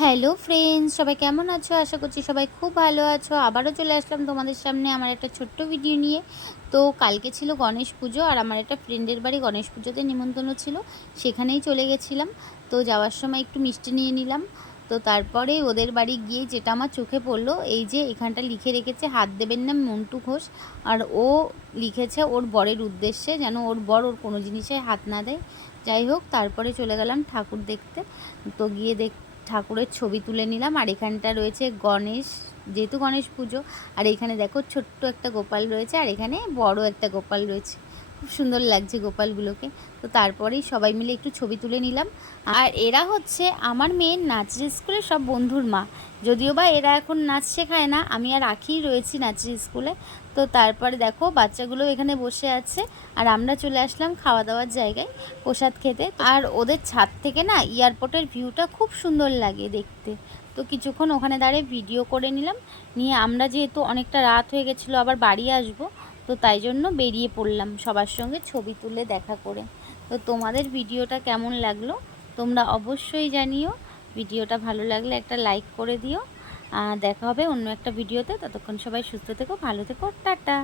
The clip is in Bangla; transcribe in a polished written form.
হ্যালো ফ্রেন্ডস, সবাই কেমন আছো? আশা করছি সবাই খুব ভালো আছো। আবারও চলে আসলাম তোমাদের সামনে আমার একটা ছোট্ট ভিডিও নিয়ে। তো কালকে ছিল গণেশ পুজো, আর আমার একটা ফ্রেন্ডের বাড়ি গণেশ পুজোতে নিমন্ত্রণ ছিল, সেখানেই চলে গেছিলাম। তো যাওয়ার সময় একটু মিষ্টি নিয়ে নিলাম। তো তারপরে ওদের বাড়ি গিয়ে যেটা আমার চোখে পড়লো, এই যে এখানটা লিখে রেখেছে হাত দেবেন না মন্টু ঘোষ। আর ও লিখেছে ওর বরের উদ্দেশ্যে, যেন ওর বর ওর কোনো জিনিসে হাত না দেয়। যাই হোক, তারপরে চলে গেলাম ঠাকুর দেখতে। তো গিয়ে ঠাকুরের ছবি তুলে নিলাম। আর এখানটা রয়েছে গণেশ, যেহেতু গণেশ পুজো। আর এখানে দেখো ছোট্ট একটা গোপাল রয়েছে, আর এখানে বড় একটা গোপাল রয়েছে। খুব সুন্দর লাগছে গোপালগুলোকে। তো তারপরেই সবাই মিলে একটু ছবি তুলে নিলাম। আর এরা হচ্ছে আমার মেয়ের নাচের স্কুলের সব বন্ধুর মা। যদিও বা এরা এখন নাচ শেখায় না, আমি আর আঁকিই রয়েছি নাচের স্কুলে। তো তারপরে দেখো বাচ্চাগুলো এখানে বসে আছে, আর আমরা চলে আসলাম খাওয়া দাওয়ার জায়গায় প্রসাদ খেতে। আর ওদের ছাদ থেকে না এয়ারপোর্টের ভিউটা খুব সুন্দর লাগে দেখতে। তো কিছুক্ষণ ওখানে দাঁড়িয়ে ভিডিও করে নিলাম। নিয়ে আমরা যেহেতু অনেকটা রাত হয়ে গেছিলো, আবার বাড়ি আসবো, তো তাই জন্য বেরিয়ে পড়লাম সবার সঙ্গে ছবি তুলে দেখা করে। তো তোমাদের ভিডিওটা কেমন লাগলো তোমরা অবশ্যই জানিও। ভিডিওটা ভালো লাগলে একটা লাইক করে দিও। দেখা হবে অন্য একটা ভিডিওতে। ততক্ষণ সবাই সুস্থ থেকো, ভালো থেকো, টাটা।